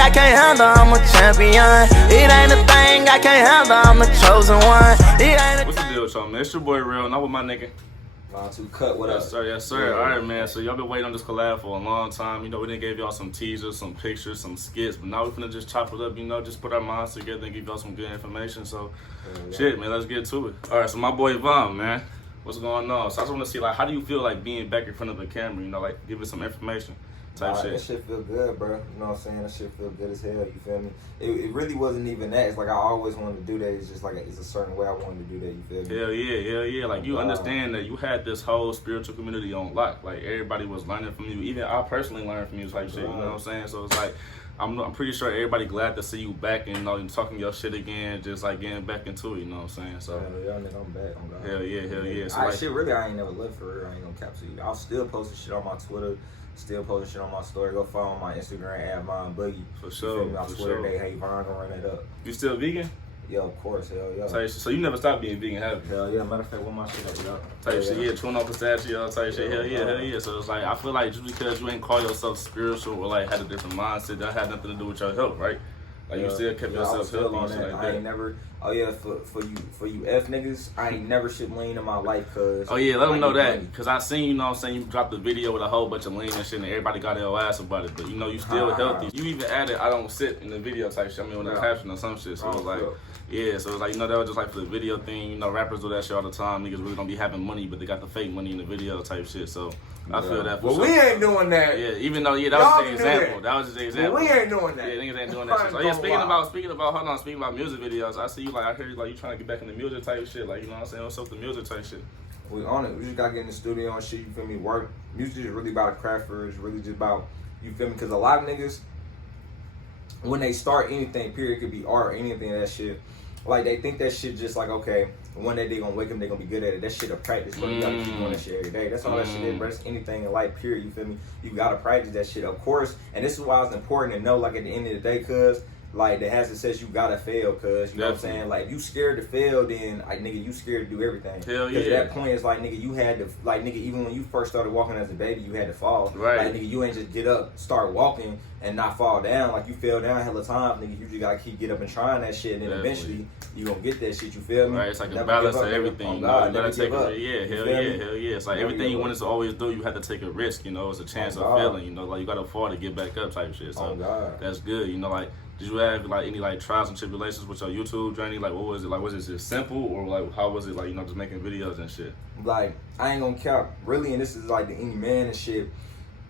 I can't handle, I'm a champion. It ain't a thing I can't handle, I'm the chosen one. What's the deal with y'all, man? It's your boy Real, not with my nigga VonTooCut, what up? Yes sir, yes sir. Yeah. Alright, man, so y'all been waiting on this collab for a long time. You know, we done gave y'all some teasers, some pictures, some skits, but now we're finna just chop it up, you know, just put our minds together and give y'all some good information. So shit, man, let's get to it. Alright, so my boy Von, man, what's going on? So I just wanna see, like, how do you feel like being back in front of the camera, you know, like give us some information type shit. That shit feel good, bro. You know what I'm saying? That shit feel good as hell, you feel me? It really wasn't even that. It's like I always wanted to do that. It's just like it's a certain way I wanted to do that, you feel me? Hell yeah. Like, you understand that you had this whole spiritual community on lock. Like, everybody was learning from you. Even I personally learned from you type shit, you know what I'm saying? So it's like, I'm pretty sure everybody glad to see you back and, you know, talking your shit again, just like getting back into it, you know what I'm saying? So Hell yeah, nigga, I'm back. I'm back. Hell yeah. So Like, shit, really, I ain't never lived for real. I ain't gonna capture you. I'll still posting shit on my Twitter. Still posting shit on my story. Go follow my Instagram at Von Boogie. For sure. My Twitter, they hey Von, gonna run that up. You still vegan? Yeah, of course, hell yeah. So you never stopped being vegan, have you? Hell yeah, matter of fact, what my shit up, Type shit, yeah, chewing on pistachio type shit, hell yeah. So it's like, I feel like just because you ain't call yourself spiritual or like had a different mindset, that had nothing to do with your health, right? Like, you still kept yourself healthy and shit like that. I ain't never, for you F niggas, I ain't never shit lean in my life, cuz. Oh yeah, let them know that, because I seen, you know what I'm saying, you dropped the video with a whole bunch of lean and shit and everybody got their ass about it, but you know, you still healthy. You even added, I don't sit in the video type shit, I mean, with the caption or some shit, so it was like, yeah, so it's like, you know, that was just like for the video thing, you know, rappers do that shit all the time, niggas really don't be having money, but they got the fake money in the video type shit, so I feel that for sure. Well, we ain't doing that. Yeah, even though, that was just an example. That was just an example. Well, we ain't doing that. Yeah, niggas ain't doing that shit. So yeah, speaking about music videos, I see you, like, I hear you, like, you trying to get back in the music type shit, like, you know what I'm saying, what's up with the music type shit? We on it. We just gotta get in the studio and shit, you feel me, work. Music is really about a craft for it's really just about, you feel me, because a lot of niggas, when they start anything, period, it could be art, anything of that shit, like, they think that shit just like, okay, one day they gonna wake up, they gonna be good at it. That shit a practice, bro. You gotta keep doing that shit every day. That's all that shit is, bro. That's anything in life, period, you feel me? You gotta practice that shit, of course. And this is why it's important to know, like, at the end of the day, cuz, like, the hazard says you gotta fail, cuz, you know what I'm saying? Like, if you scared to fail, then, like, nigga, you scared to do everything. Hell yeah. Because at that point, it's like, nigga, you had to, like, nigga, even when you first started walking as a baby, you had to fall. Right. Like, nigga, you ain't just get up, start walking, and not fall down. Like, you fell down hella times, nigga, you just gotta keep get up and trying that shit, and then eventually, you gonna get that shit, you feel me? Right, it's like a balance of everything, you know, you gotta take a, hell yeah. It's like everything you wanted to always do, you have to take a risk, you know, it's a chance of failing, you know, like, you gotta fall to get back up type shit, so that's good, you know, like, did you have, like, any, like, trials and tribulations with your YouTube journey? Like, what was it? Like, was it just simple? Or, like, how was it, like, you know, just making videos and shit? Like, I ain't gonna cap, really, and this is, like, the any man and shit.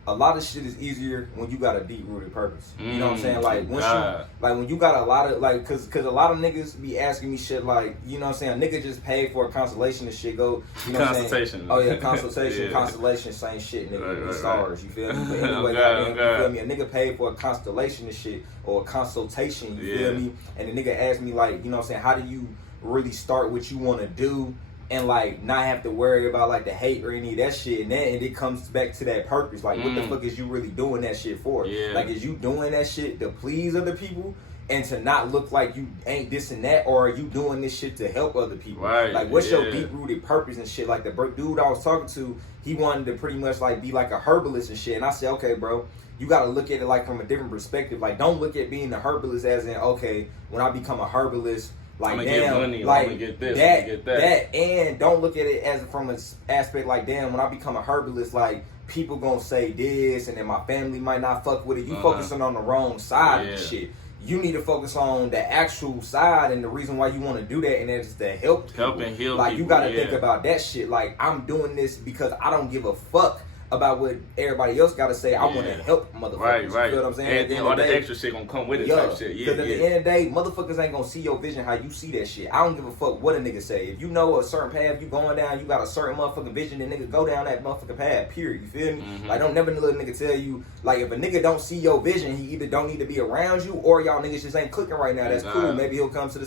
A lot of shit is easier when you got a deep-rooted purpose. You know what I'm saying? Like, when you got a lot of, like, cause a lot of niggas be asking me shit like, you know what I'm saying? A nigga just paid for a consultation and shit, go, you know what I'm saying? Oh, yeah, consultation, constellation, same shit, nigga, with stars, you feel me? But anyway, you feel me? A nigga paid for a constellation and shit, or a consultation, you feel me? And the nigga asked me, like, you know what I'm saying, how do you really start what you want to do? And, like, not have to worry about, like, the hate or any of that shit. And then it comes back to that purpose. Like, what the fuck is you really doing that shit for? Like, is you doing that shit to please other people and to not look like you ain't this and that? Or are you doing this shit to help other people? Right. Like, what's your deep-rooted purpose and shit? Like, the dude I was talking to, he wanted to pretty much, like, be like a herbalist and shit. And I said, okay, bro, you got to look at it, like, from a different perspective. Like, don't look at being a herbalist as in, okay, when I become a herbalist, like, I'm damn, get money, like, I'm get this, get that. And don't look at it as from an aspect like, damn, when I become a herbalist, like, people gonna say this, and then my family might not fuck with it. You focusing on the wrong side of the shit. You need to focus on the actual side and the reason why you want to do that, and that's to help and heal like, people. You gotta think about that shit. Like, I'm doing this because I don't give a fuck about what everybody else got to say. I want to help motherfuckers. Right. You feel what I'm saying? And all the extra shit gonna come with it type shit. Because at the end of the day, motherfuckers ain't gonna see your vision how you see that shit. I don't give a fuck what a nigga say. If you know a certain path you going down, you got a certain motherfucking vision, then nigga go down that motherfucking path, period. You feel me? Like, don't never let a nigga tell you, like, if a nigga don't see your vision, he either don't need to be around you or y'all niggas just ain't clicking right now. That's cool. Maybe he'll come to the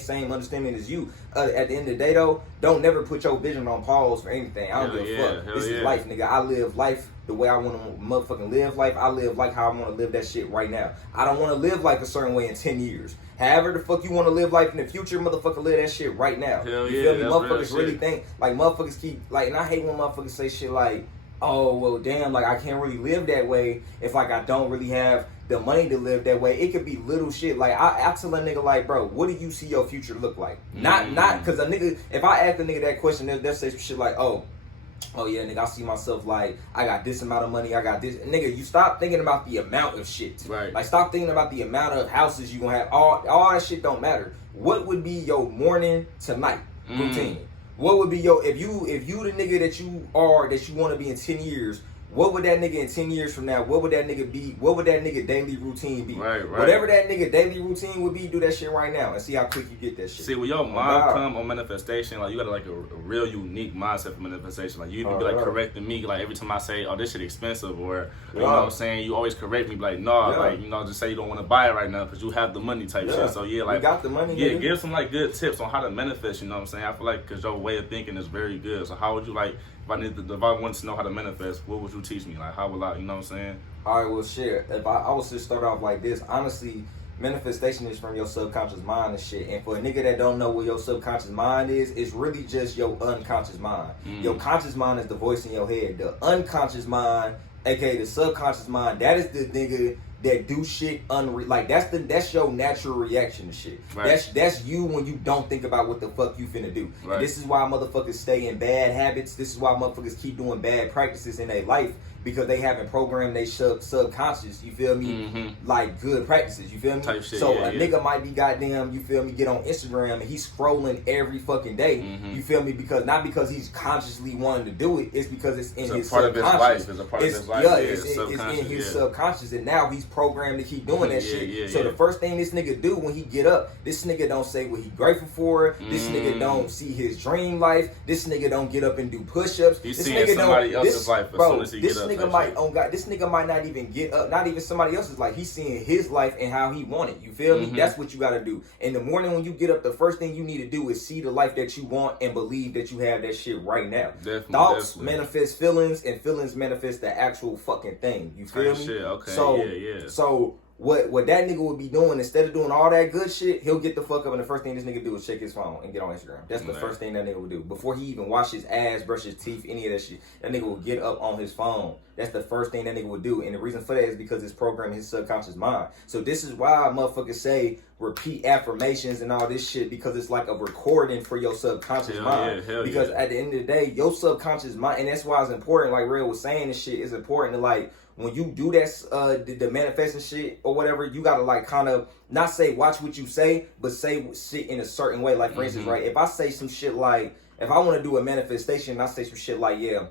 same understanding as you. At the end of the day, though, don't never put your vision on pause for anything. I don't give a fuck. This is life, nigga. I live life the way I want to motherfucking live life. I live like how I want to live that shit right now. I don't want to live like a certain way in 10 years. However the fuck you want to live life in the future, motherfucker, live that shit right now. Hell you feel me? Motherfuckers really think, like, motherfuckers keep, like, and I hate when motherfuckers say shit like, oh, well, damn, like, I can't really live that way if, like, I don't really have the money to live that way. It could be little shit. Like I tell a nigga like, bro, what do you see your future look like? Not because a nigga, if I ask a nigga that question, they'll say some shit like, oh yeah, nigga, I see myself like I got this amount of money, I got this. Nigga, you stop thinking about the amount of shit. Right. Like stop thinking about the amount of houses you gonna have. All that shit don't matter. What would be your morning to night routine? What would be your if you the nigga that you want to be in 10 years? What would that nigga in 10 years from now, what would that nigga be? What would that nigga daily routine be? Right. Whatever that nigga daily routine would be, do that shit right now and see how quick you get that shit. See, when your mind come on manifestation, like you got like a real unique mindset for manifestation. Like you even be like correcting me, like every time I say, oh, this shit expensive, or you know what I'm saying, you always correct me, like, no, like, you know, just say you don't want to buy it right now because you have the money type shit. So yeah, like, you got the money. Yeah, give some like good tips on how to manifest, you know what I'm saying? I feel like because your way of thinking is very good. So how would you like, if I wanted to know how to manifest, what would you teach me? Like, how would I, you know what I'm saying? All right, well, shit. If I was to start off like this, honestly, manifestation is from your subconscious mind and shit. And for a nigga that don't know what your subconscious mind is, it's really just your unconscious mind. Your conscious mind is the voice in your head. The unconscious mind, aka the subconscious mind, that is the nigga that do shit like that's your natural reaction to shit. Right. That's you when you don't think about what the fuck you finna do. Right. This is why motherfuckers stay in bad habits. This is why motherfuckers keep doing bad practices in their life, because they haven't programmed their subconscious, you feel me? Like good practices, you feel me? Type shit, so a nigga might be goddamn, you feel me, get on Instagram and he's scrolling every fucking day, you feel me? Because not because he's consciously wanting to do it, it's because it's in his subconscious. It's a part of his life. It's in his subconscious, and now he's programmed to keep doing that shit. So the first thing this nigga do when he get up, this nigga don't say what he grateful for. This nigga don't see his dream life. This nigga don't get up and do push-ups. He's this seeing nigga somebody else's life as soon as he get up. This nigga might not even get up, not even somebody else's life. He's seeing his life and how he want it. You feel me? That's what you gotta do. In the morning when you get up, the first thing you need to do is see the life that you want and believe that you have that shit right now. Thoughts manifest feelings, and feelings manifest the actual fucking thing. You feel me? Shit. Okay. So what that nigga would be doing, instead of doing all that good shit, he'll get the fuck up and the first thing this nigga do is check his phone and get on Instagram. That's the first thing that nigga would do. Before he even wash his ass, brush his teeth, any of that shit, that nigga will get up on his phone. That's the first thing that nigga would do. And the reason for that is because it's programming his subconscious mind. So this is why motherfuckers say repeat affirmations and all this shit, because it's like a recording for your subconscious mind. Because at the end of the day, your subconscious mind, and that's why it's important, like Real was saying, this shit is important to like, when you do that, the manifesting shit or whatever, you gotta like kind of not say watch what you say, but say shit in a certain way. Like for instance, right? If I say some shit like, if I want to do a manifestation, and I say some shit like, yeah,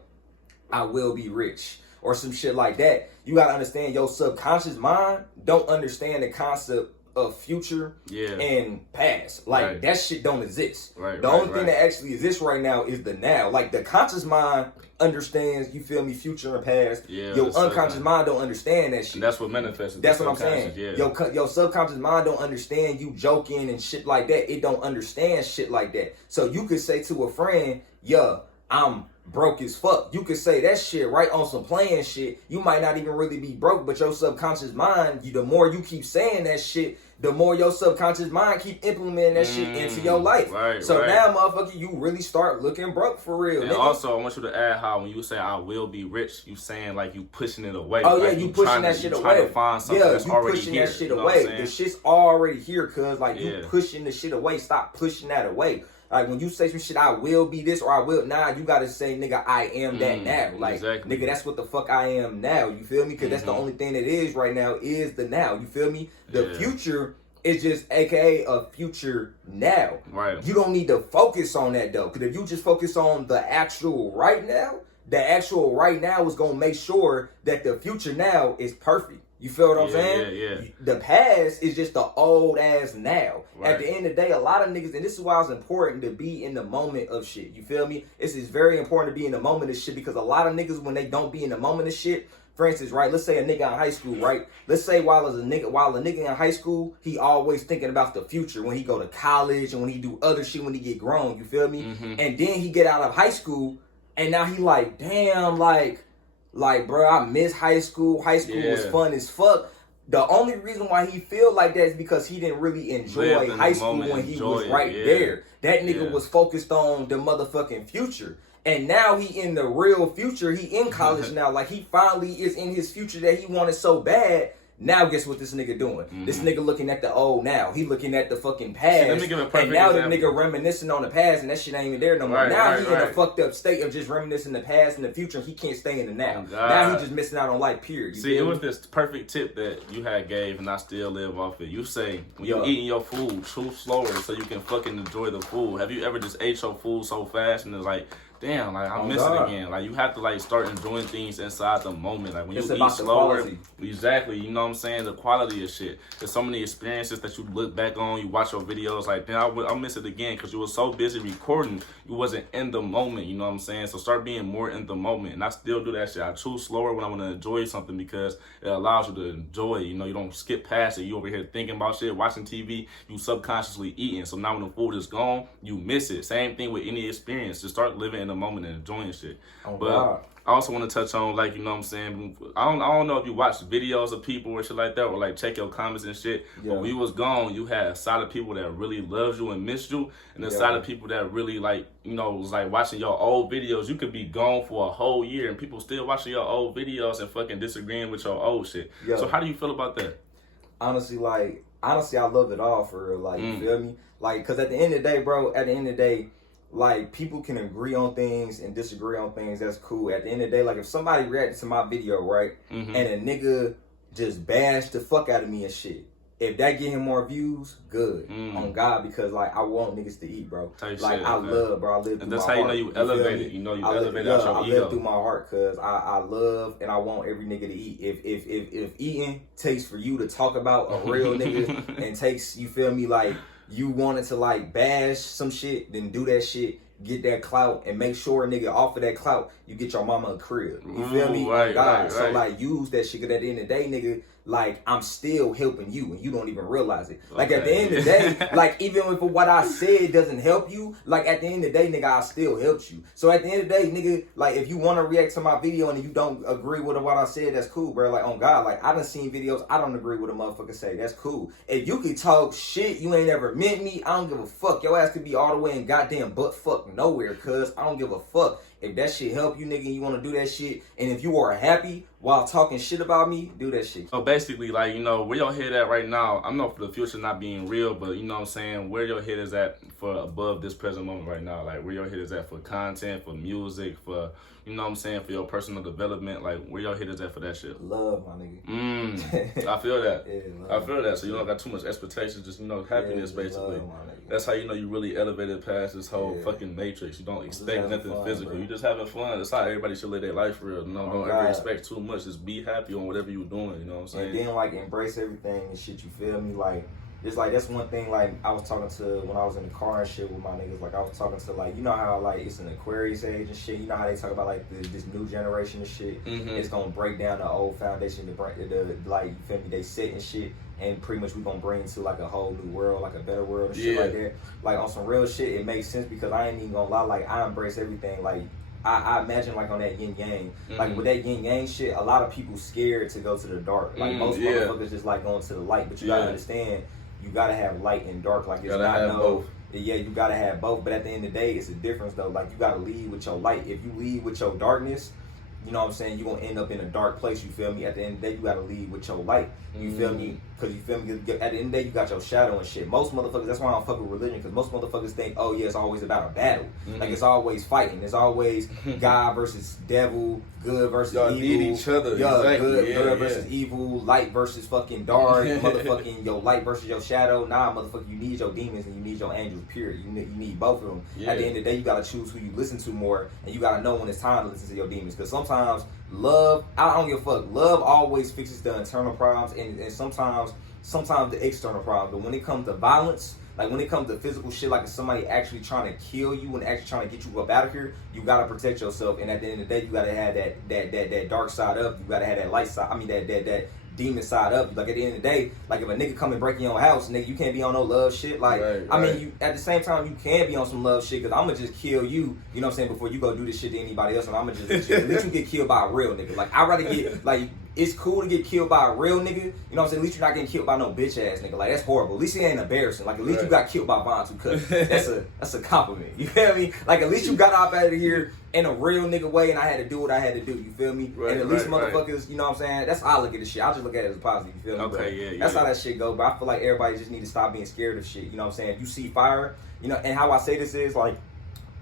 I will be rich, or some shit like that, you gotta understand your subconscious mind don't understand the concept of future and past. Like that shit don't exist. The only thing that actually exists right now is the now. Like the conscious mind understands, you feel me, future and past. Your unconscious mind don't understand that shit. And that's what manifests. That's what I'm saying. Your subconscious mind don't understand you joking and shit like that. It don't understand shit like that. So you could say to a friend, yeah, I'm broke as fuck. You could say that shit right on some playing shit. You might not even really be broke, but your subconscious mind, the more you keep saying that shit, the more your subconscious mind keep implementing that shit into your life. So now, motherfucker, you really start looking broke for real. And also, I want you to add how when you say I will be rich, you saying like you pushing it away. Oh yeah, like, you pushing that shit away. Trying to find something that's already here. You pushing that shit away. The shit's already here, cuz like you pushing the shit away. Stop pushing that away. Like when you say some shit, I will be this or I will, you gotta say, nigga, I am that now. Like, nigga, that's what the fuck I am now. You feel me? Because that's the only thing that is right now is the now. You feel me? The future is just AKA a future now. You don't need to focus on that though. Because if you just focus on the actual right now, the actual right now is gonna make sure that the future now is perfect. You feel what I'm saying? The past is just the old ass now. At the end of the day, a lot of niggas, and this is why it's important to be in the moment of shit. You feel me? It's very important to be in the moment of shit, because a lot of niggas, when they don't be in the moment of shit, for instance, right? Let's say a nigga in high school, right? Let's say while a nigga in high school, he always thinking about the future when he go to college and when he do other shit when he get grown. You feel me? And then he get out of high school, and now he like, damn, like, bro, I miss high school. High school was fun as fuck. The only reason why he feel like that is because he didn't really enjoy high school when he was right there. That nigga was focused on the motherfucking future. And now he in the real future. He in college now. Like he finally is in his future that he wanted so bad. Now guess what this nigga doing? This nigga looking at the old now. He looking at the fucking past. Let me give a perfect and now example. the nigga reminiscing on the past and that shit ain't even there no more. Now he in a fucked up state of just reminiscing the past and the future and he can't stay in the now. Now he just missing out on life, period. See, it was this perfect tip that you had gave and I still live off it. You say, when you eating your food, chew slower so you can fucking enjoy the food. Have you ever just ate your food so fast and it's like, damn, like I miss it again. Like you have to like start enjoying things inside the moment. Like when you eat slower, exactly. You know what I'm saying? The quality of shit. There's so many experiences that you look back on. You watch your videos like, damn, I'll miss it again because you were so busy recording, you wasn't in the moment. You know what I'm saying? So start being more in the moment. And I still do that shit. I choose slower when I want to enjoy something because it allows you to enjoy it. You know, you don't skip past it. You over here thinking about shit, watching TV. You subconsciously eating. So now when the food is gone, you miss it. Same thing with any experience. Just start living in the moment and enjoying shit. But I also want to touch on, like, you know what I'm saying, I don't know if you watch videos of people or shit like that or like check your comments and shit, but when you was gone, you had a side of people that really loves you and missed you, and a side of people that really, like, you know, was like watching your old videos. You could be gone for a whole year and people still watching your old videos and fucking disagreeing with your old shit. So how do you feel about that? Honestly, I love it all for real. Like, you feel me? Like, because at the end of the day, bro, like, people can agree on things and disagree on things. That's cool. At the end of the day, like, if somebody reacted to my video, right, and a nigga just bashed the fuck out of me and shit, if that get him more views, good. On God, because, like, I want niggas to eat, bro. Like, I love, bro. I live through my heart. And that's how you know you elevated. You know you elevated out your ego. I live through my heart because I love and I want every nigga to eat. If eating takes for you to talk about a real nigga and takes, you feel me, like, you wanted to like bash some shit, then do that shit, get that clout, and make sure, nigga, off of that clout, you get your mama a crib. You feel me? Right. So like, use that shit, because at the end of the day, nigga, like, I'm still helping you and you don't even realize it. Like, at the end of the day, like, even if what I said doesn't help you, like, at the end of the day, nigga, I still helped you. So at the end of the day, nigga, like, if you want to react to my video and you don't agree with what I said, that's cool, bro. Like, on God, like, I done seen videos, I don't agree with a motherfucker say, that's cool. If you can talk shit, you ain't ever meant me, I don't give a fuck. Your ass could be all the way in goddamn butt fuck nowhere, cuz I don't give a fuck. If that shit help you, nigga, and you want to do that shit, and if you are happy while talking shit about me, do that shit. So basically, like, you know, where your head at right now, I know for the future not being real, but you know what I'm saying, where your head is at for above this present moment right now, like where your head is at for content, for music, for, you know what I'm saying, for your personal development, like where your head is at for that shit. Love, my nigga. I feel that. Yeah, I feel that. So you don't got too much expectations, just, you know, happiness, basically. Love, that's how you know you really elevated past this whole fucking matrix. You don't expect nothing physical. Bro. You just having fun. That's how everybody should live their life for real. No, don't ever expect too much. Just be happy on whatever you're doing. You know what I'm saying? And then, like, embrace everything and shit. You feel me? Like, it's like, that's one thing, like, I was talking to when I was in the car and shit with my niggas. Like, I was talking to, like, you know how, like, it's an Aquarius age and shit. You know how they talk about, like, this new generation and shit. It's gonna break down the old foundation to bring like, you feel me? They set and shit. And pretty much we gonna bring to like a whole new world, like a better world and shit like that. Like, on some real shit, it makes sense because I ain't even gonna lie, like, I embrace everything. Like, I imagine, like, on that yin yang, like with that yin yang shit, a lot of people scared to go to the dark. Like, most motherfuckers just like going to the light, but you gotta understand, you gotta have light and dark. Like, it's not both. Yeah, you gotta have both. But at the end of the day, it's a difference though. Like, you gotta lead with your light. If you lead with your darkness, you know what I'm saying, you're gonna end up in a dark place, you feel me? At the end of the day, you gotta lead with your light, you feel me? Because you feel me, at the end of the day, you got your shadow and shit. Most motherfuckers, that's why I don't fuck with religion, because most motherfuckers think, oh yeah, it's always about a battle. Like, it's always fighting. It's always God versus devil, good versus evil. Need each other. Yeah, good versus evil, light versus fucking dark, motherfucking your light versus your shadow. Nah, motherfucker, you need your demons and you need your angels, period. You need both of them. At the end of the day, you gotta choose who you listen to more, and you gotta know when it's time to listen to your demons. Because sometimes love, I don't give a fuck, love always fixes the internal problems, and sometimes the external problems. But when it comes to violence, like when it comes to physical shit, like if somebody actually trying to kill you and actually trying to get you up out of here, you gotta protect yourself. And at the end of the day, you gotta have that dark side up. You gotta have that light side. I mean that demon side up. Like, at the end of the day, like, if a nigga come and break in your house, nigga, you can't be on no love shit. Like, I mean, you at the same time, you can be on some love shit, because I'm gonna just kill you, you know what I'm saying, before you go do this shit to anybody else, and I'm gonna just let you get killed by a real nigga. Like, I'd rather get, like, it's cool to get killed by a real nigga. You know what I'm saying? At least you're not getting killed by no bitch ass nigga. Like, that's horrible. At least it ain't embarrassing. Like, at least you got killed by VonTooCut. That's a compliment. You feel me? Like, at least you got out of here in a real nigga way, and I had to do what I had to do. You feel me? And at least motherfuckers, you know what I'm saying? That's how I look at this shit. I just look at it as a positive. You feel me? Okay, That's how that shit go. But I feel like everybody just need to stop being scared of shit. You know what I'm saying? If you see fire, you know, and how I say this is like,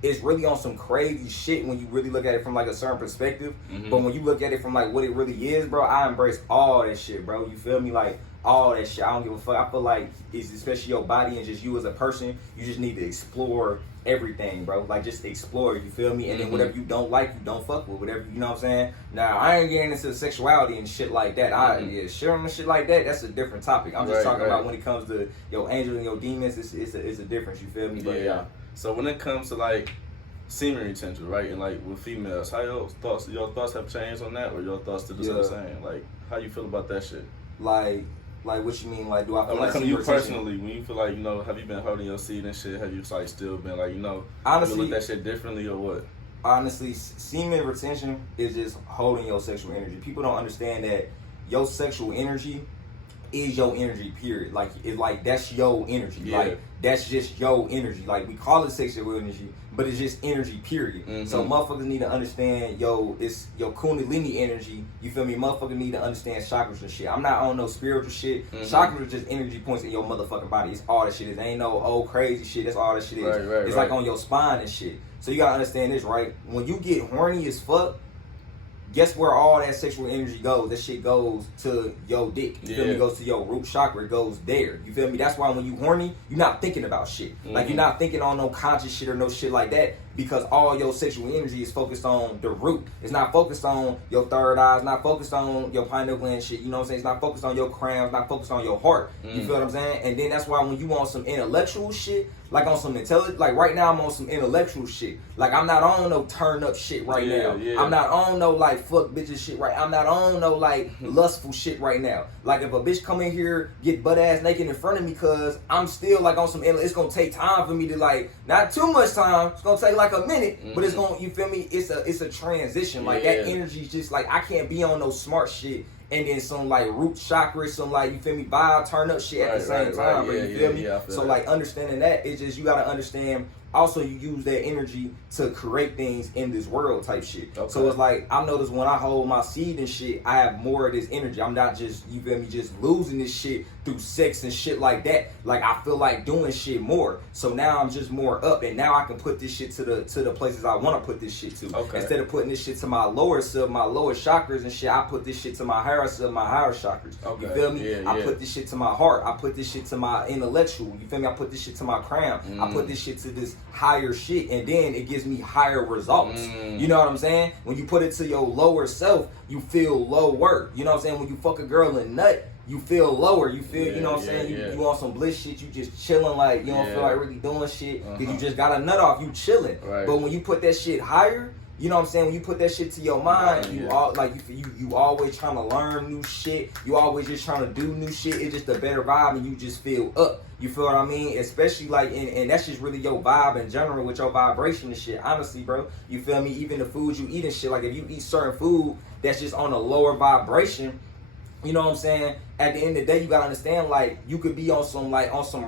it's really on some crazy shit when you really look at it from like a certain perspective. But when you look at it from like what it really is, bro, I embrace all that shit, bro. You feel me? Like, all that shit. I don't give a fuck. I feel like it's especially your body and just you as a person, you just need to explore everything, bro. Like, just explore, you feel me? And then whatever you don't like, you don't fuck with. Whatever, you know what I'm saying? Now, I ain't getting into sexuality and shit like that. Sharing shit like that, that's a different topic. I'm just talking about when it comes to your angels and your demons, it's a difference, you feel me? But yeah. So when it comes to like semen retention, right, and like with females, how your thoughts have changed on that, or your thoughts still the same? Like, how you feel about that shit? Like what you mean? Like, do I feel like when you personally, when you feel like, you know, have you been holding your seed and shit? Have you like still been like, you know, honestly, you look at that shit differently or what? Honestly, semen retention is just holding your sexual energy. People don't understand that your sexual energy is your energy, period. Like, it's like, that's your energy. Like, that's just your energy. Like, we call it sexual energy, but it's just energy, period. So motherfuckers need to understand, it's your kundalini energy. You feel me? Motherfuckers need to understand chakras and shit. I'm not on no spiritual shit. Chakras are just energy points in your motherfucking body. It's all that shit is. Ain't no old crazy shit. That's all that shit is. It's like on your spine and shit. So you gotta understand this, right? When you get horny as fuck, guess where all that sexual energy goes? That shit goes to your dick. You feel me? It goes to your root chakra. It goes there. You feel me? That's why when you horny, you're not thinking about shit. Like, you're not thinking on no conscious shit or no shit like that, because all your sexual energy is focused on the root. It's not focused on your third eye. It's not focused on your pineal gland shit. You know what I'm saying? It's not focused on your crown. It's not focused on your heart. You feel what I'm saying? And then that's why when you want some intellectual shit, like on some intelligent, like right now I'm on some intellectual shit. Like, I'm not on no turn up shit right now. I'm not on no like fuck bitches shit right. I'm not on no like lustful shit right now. Like, if a bitch come in here, get butt ass naked in front of me, cause I'm still like on some, it's gonna take time for me to like, not too much time. It's gonna take like a minute, but it's gonna, you feel me? It's a transition. Like, that energy's just like, I can't be on no smart shit and then some like root chakra, some like, you feel me, vibe turn up shit at the same time, bro. You feel me? So like, understanding that, it's just, you gotta understand also you use that energy to create things in this world type shit. So it's like, I notice when I hold my seed and shit, I have more of this energy. I'm not just, you feel me, just losing this shit through sex and shit like that. Like, I feel like doing shit more. So now I'm just more up, and now I can put this shit to the places I want to put this shit to. Instead of putting this shit to my lower self, my lower chakras and shit, I put this shit to my higher self, my higher chakras. You feel me? I put this shit to my heart. I put this shit to my intellectual. You feel me? I put this shit to my crown. I put this shit to this higher shit, and then it gives me higher results. You know what I'm saying? When you put it to your lower self, you feel lower. You know what I'm saying? When you fuck a girl in nut, you feel lower. You feel, you know what I'm saying? You on some bliss shit, you just chilling, like, you don't feel like really doing shit, because you just got a nut off, you chilling. But when you put that shit higher, you know what I'm saying? When you put that shit to your mind, you always trying to learn new shit. You always just trying to do new shit. It's just a better vibe, and you just feel up. You feel what I mean? Especially like, and that's just really your vibe in general with your vibration and shit. Honestly, bro, you feel me? Even the foods you eat and shit. Like, if you eat certain food that's just on a lower vibration, you know what I'm saying? At the end of the day, you gotta understand, like, you could be on some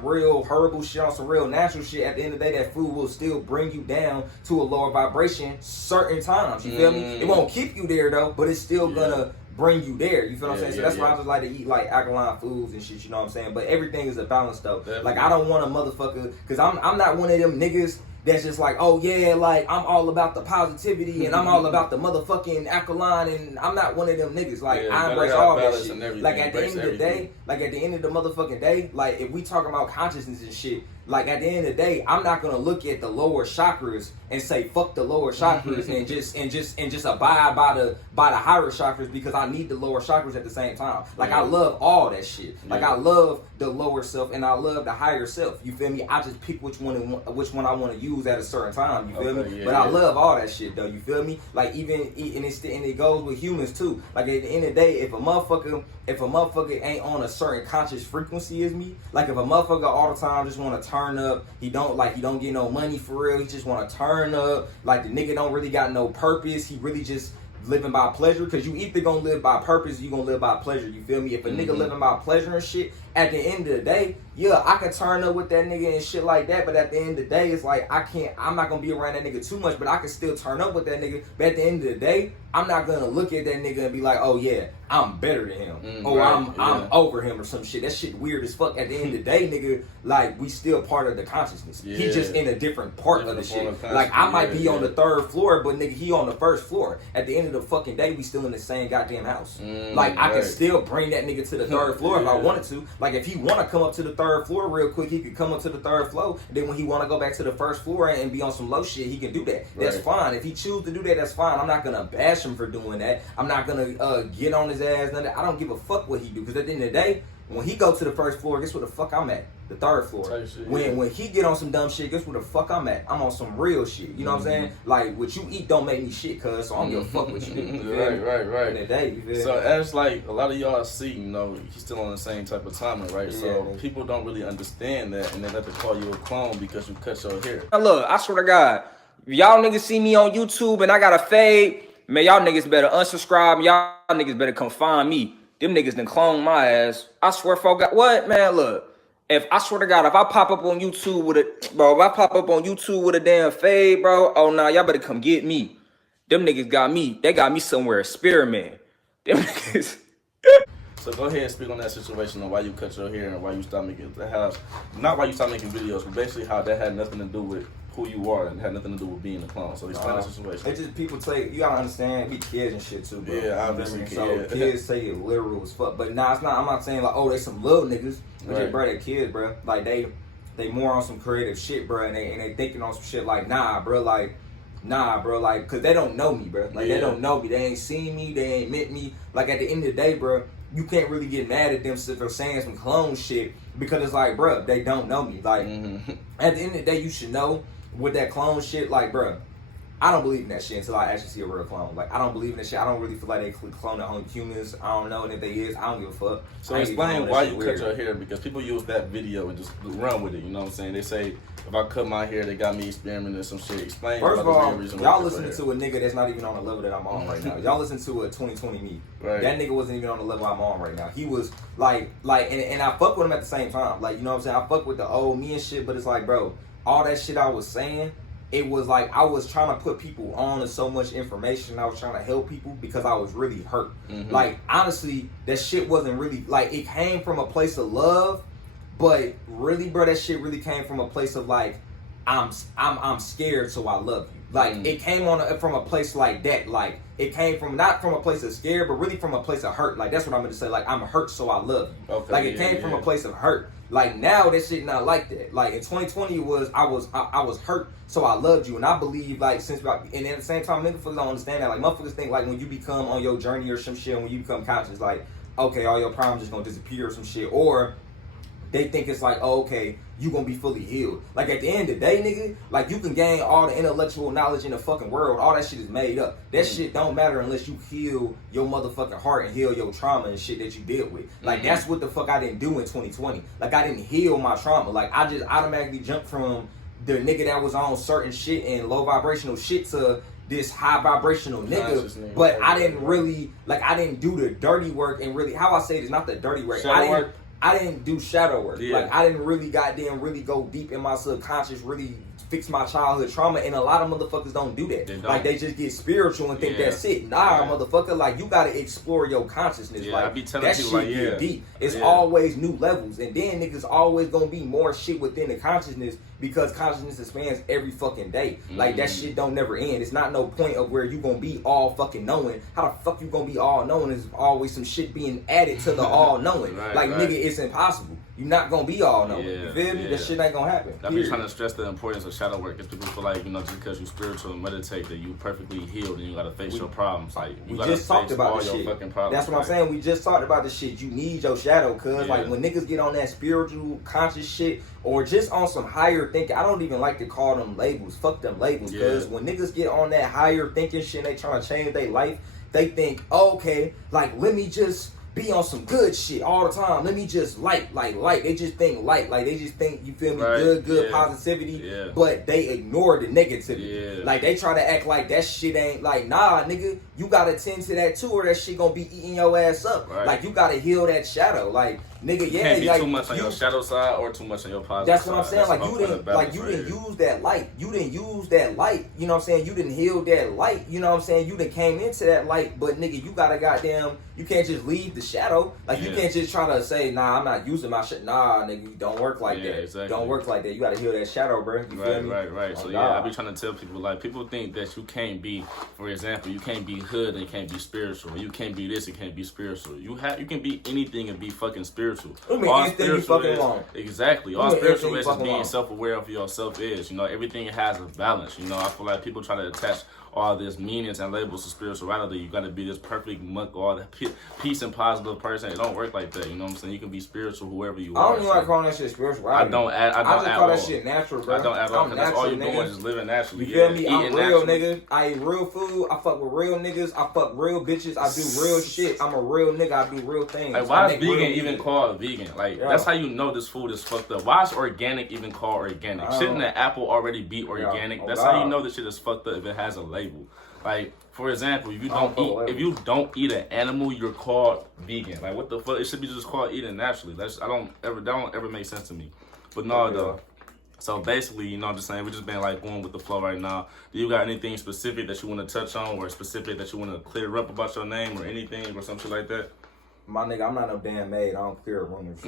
real herbal shit, on some real natural shit. At the end of the day, that food will still bring you down to a lower vibration certain times. You feel me? It won't keep you there though, but it's still gonna bring you there. You feel what I'm saying? So that's why I just like to eat like alkaline foods and shit, you know what I'm saying? But everything is a balance though. Like, I don't want a motherfucker, cause I'm not one of them niggas that's just like, oh yeah, like, I'm all about the positivity and I'm all about the motherfucking alkaline, and I'm not one of them niggas. Like, I embrace all that shit. Like, at the end of the day, like, at the end of the motherfucking day, like, if we talking about consciousness and shit, like, at the end of the day, I'm not gonna look at the lower chakras and say fuck the lower chakras and just abide by the higher chakras, because I need the lower chakras at the same time. Like, I love all that shit. Like, I love the lower self and I love the higher self. You feel me? I just pick which one I want to use at a certain time. You feel me? But I love all that shit though. You feel me? Like, even and it goes with humans too. Like, at the end of the day, if a motherfucker ain't on a certain conscious frequency as me, like, if a motherfucker all the time just want to turn up, he don't get no money for real, he just want to turn up, like, the nigga don't really got no purpose, he really just living by pleasure, because you either gonna live by purpose or you gonna live by pleasure. You feel me? If a nigga living by pleasure and shit, at the end of the day, yeah, I can turn up with that nigga and shit like that, but at the end of the day, it's like I'm not gonna be around that nigga too much, but I can still turn up with that nigga. But at the end of the day, I'm not gonna look at that nigga and be like, oh yeah, I'm better than him, or I'm over him or some shit. That shit weird as fuck. At the end of the day, nigga, like we still part of the consciousness. He just in a different part of the shit. Like I might be on the 3rd floor, but nigga, he on the 1st floor. At the end of the fucking day, we still in the same goddamn house. Like I can still bring that nigga to the 3rd floor if I wanted to. Like if he wanna come up to the 3rd floor real quick, he could come up to the 3rd floor. Then when he wanna go back to the 1st floor and be on some low shit, he can do that. That's fine. If he choose to do that, that's fine. I'm not gonna bash him for doing that. I'm not gonna get on his ass. None of that. I don't give a fuck what he do, because at the end of the day, when he go to the 1st floor, guess where the fuck I'm at? The 3rd floor. Shit, when he get on some dumb shit, guess where the fuck I'm at? I'm on some real shit. You know what I'm saying? Like what you eat don't make me shit, cuz, so I don't give a fuck what you do. Right. In the day, you feel so as like a lot of y'all see, you know, he's still on the same type of timing, right? So people don't really understand that, and they have to call you a clone because you cut your hair. Now look, I swear to God, if y'all niggas see me on YouTube and I got a fade, man, y'all niggas better unsubscribe. Y'all niggas better come find me. Them niggas done clone my ass. I swear, folk, what, man? Look, if I swear to God, if I pop up on YouTube with a damn fade, bro, oh nah, y'all better come get me. Them niggas got me. They got me somewhere experiment. Them niggas. So go ahead and speak on that situation and why you cut your hair and why you stopped making not why you stopped making videos, but basically how that had nothing to do with who you are and had nothing to do with being a clone. So explain that situation. It's just people you gotta understand, we kids and shit too, bro. Yeah, obviously. So kids say it literal as fuck. But nah, it's not. I'm not saying like, oh, they some little niggas. Just, bro, they kids, bro. Like they more on some creative shit, bro, and they thinking on some shit like, nah, bro, like, cause they don't know me, bro. Like they don't know me. They ain't seen me. They ain't met me. Like at the end of the day, bro, you can't really get mad at them for saying some clone shit, because it's like, bro, they don't know me. Like at the end of the day, you should know. With that clone shit, like, bro, I don't believe in that shit until I actually see a real clone. Like, I don't believe in that shit. I don't really feel like they clone their own humans. I don't know, and if they is, I don't give a fuck. So explain why you cut your hair, because people use that video and just run with it, you know what I'm saying? They say, if I cut my hair, they got me experimenting or some shit. Explain. First of all, y'all listening to a nigga that's not even on the level that I'm on right now. Y'all listen to a 2020 me. Right. That nigga wasn't even on the level I'm on right now. He was like, and I fuck with him at the same time. Like, you know what I'm saying? I fuck with the old me and shit, but it's like, bro, all that shit I was saying, it was like I was trying to put people on to so much information. I was trying to help people because I was really hurt. Like, honestly, that shit wasn't really, like, it came from a place of love, but really, bro, that shit really came from a place of like, I'm scared, so I love you. Like, it came from a place like that. Like, it came from, not from a place of scared, but really from a place of hurt. Like, that's what I'm gonna say. Like, I'm hurt, so I love you. Okay, like, it came from a place of hurt. Like, now that shit not like that. Like, in 2020 I was hurt, so I loved you. And I believe, like, and at the same time, niggas don't understand that. Like, motherfuckers think, like, when you become on your journey or some shit, when you become conscious, like, okay, all your problems just gonna disappear or some shit. Or they think it's like, oh, okay, you gonna be fully healed. Like, at the end of the day, nigga, like, you can gain all the intellectual knowledge in the fucking world. All that shit is made up. That shit don't matter unless you heal your motherfucking heart and heal your trauma and shit that you dealt with. Like, that's what the fuck I didn't do in 2020. Like, I didn't heal my trauma. Like, I just automatically jumped from the nigga that was on certain shit and low vibrational shit to this high vibrational nigga. But I didn't really, like, I didn't do the dirty work and really, how I say this, not the dirty work. I didn't do shadow work. Yeah. Like, I didn't really really go deep in my subconscious, really fix my childhood trauma. And a lot of motherfuckers don't do that. Like, they just get spiritual and think that's it. Nah, motherfucker, like, you gotta explore your consciousness. Like, I be telling that people, shit like, get deep. It's always new levels. And then niggas always gonna be more shit within the consciousness, because consciousness expands every fucking day. Like, that shit don't never end. It's not no point of where you gonna be all fucking knowing. How the fuck you gonna be all knowing? There's always some shit being added to the all knowing. Nigga, it's impossible. You're not gonna be all knowing. You feel me? That shit ain't gonna happen. I be trying to stress the importance of shadow work, because people feel like, you know, just because you spiritual and meditate that you perfectly healed and you gotta face your problems. Like, you gotta face all your fucking problems. That's what I'm saying. We just talked about this shit. You need your shadow, cuz like, when niggas get on that spiritual conscious shit, or just on some higher thinking, I don't even like to call them labels. Fuck them labels, because when niggas get on that higher thinking shit and they trying to change their life, they think, oh, okay, like, let me just be on some good shit all the time. Let me just light. They just think light. Like, they just think, you feel me, good positivity. Yeah. But they ignore the negativity. Yeah. Like, they try to act like that shit ain't, like, nah, nigga, you gotta tend to that too, or that shit gonna be eating your ass up. Right. Like, you gotta heal that shadow. Like, nigga, you can't be like, too much on your shadow side or too much on your positive side. That's what I'm saying. That's you didn't use that light. You didn't use that light. You know what I'm saying? You didn't heal that light. You know what I'm saying? You done came into that light, but nigga, you gotta goddamn, you can't just leave the shadow. Like, you can't just try to say, nah, I'm not using my shit. Nah, nigga, don't work like that. Exactly. Don't work like that. You gotta heal that shadow, bro. You feel me? Right. So I be trying to tell people, like, people think that you can't be, for example, you can't be hood and you can't be spiritual. You can't be this and can't be spiritual. You can be anything and be fucking spiritual. All spiritual is, exactly. All spiritual is being self-aware of yourself is. You know, everything has a balance. You know, I feel like people try to attach all this meanings and labels to spirituality. You gotta be this perfect monk, all the peace and positive person. It don't work like that. You know what I'm saying? You can be spiritual whoever you are. I don't even like calling that shit spirituality. I just call that shit natural, bro. I don't at all. Because that's all you're doing is living naturally. You feel me? I'm real, nigga. I eat real food. I fuck with real niggas. I fuck real bitches. I do real shit. I'm a real nigga. I do real things. Like, why is vegan even called vegan? Like, that's how you know this food is fucked up. Why is organic even called organic? Shouldn't the apple already be organic? That's how you know this shit is fucked up if it has a label. Like, for example, if you don't eat an animal, you're called vegan. Like, what the fuck? It should be just called eating naturally. That don't ever make sense to me. But no, though. So basically, you know what I'm just saying, we're just been like going with the flow right now. Do you got anything specific that you want to touch on, or specific that you want to clear up about your name or anything or some shit like that? My nigga, I'm not no damn maid. I don't clear rumors.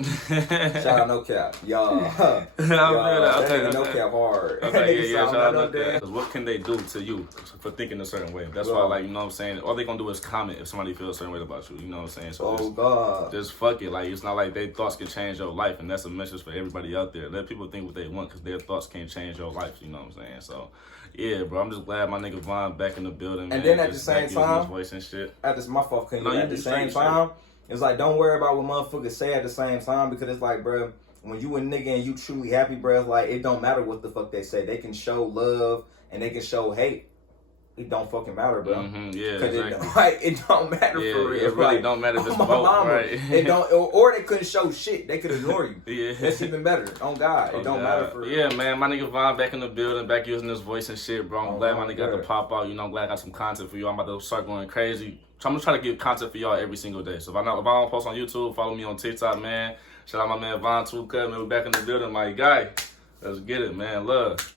Shout out No Cap. Y'all. No Cap hard. Okay, shout out No Cap. Because what can they do to you for thinking a certain way? That's why, like, you know what I'm saying? All they gonna do is comment if somebody feels a certain way about you. You know what I'm saying? So just fuck it. Like, it's not like their thoughts can change your life. And that's a message for everybody out there. Let people think what they want because their thoughts can't change your life. You know what I'm saying? So, yeah, bro, I'm just glad my nigga Von back in the building, man. And then at the same time, his voice and shit. At the same time, it's like, don't worry about what motherfuckers say at the same time, because it's like, bro, when you a nigga and you truly happy, bro, it's like, it don't matter what the fuck they say. They can show love and they can show hate. It don't fucking matter, bro. Yeah, exactly. It don't matter for real. It really don't matter if it's both, right? It don't, or they couldn't show shit. They could ignore you. That's even better. On God, it don't matter for real. Yeah, man, my nigga Von back in the building, back using his voice and shit, bro. I'm glad my nigga got to pop out. You know, I'm glad I got some content for you. I'm about to start going crazy. So I'm gonna try to get content for y'all every single day. So if I don't post on YouTube, follow me on TikTok, man. Shout out my man VonTooCut, man. We back in the building, my guy. Let's get it, man. Love.